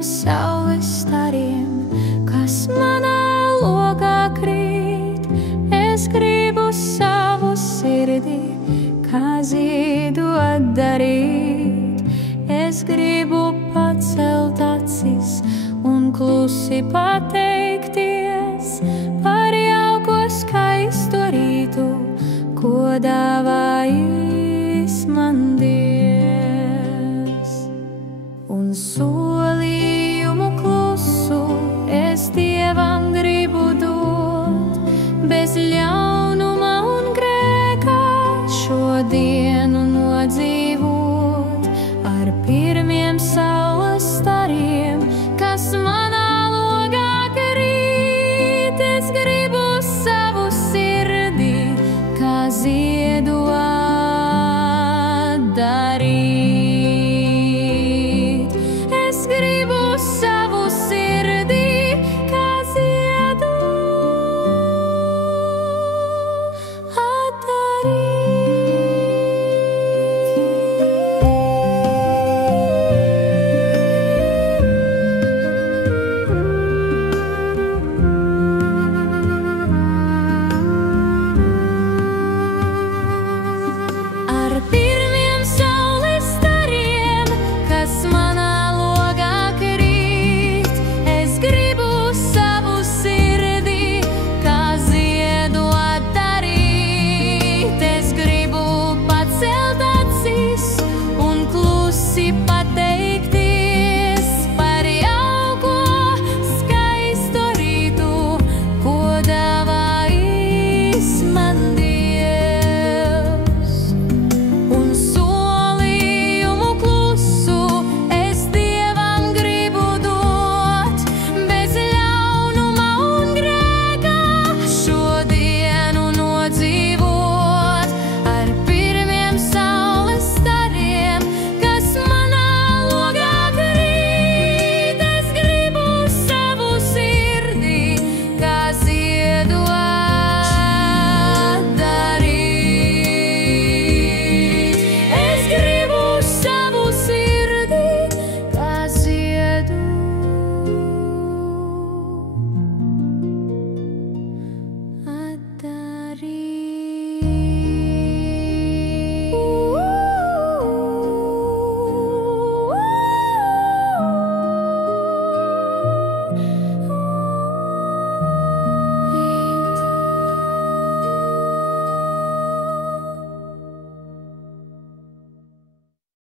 pirmiem saules stariem, kas manā lokā krīt. Es gribu savu sirdi kā zīdu atdarīt. Es gribu pacelt acis un klusi pateikties par jauko skaisto rītu, ko dāvājis man Dievs. Un solījumu klusu es Dievam gribu dot, bez ļaunuma un grēka šodienu nodzīvot, ar pirmiem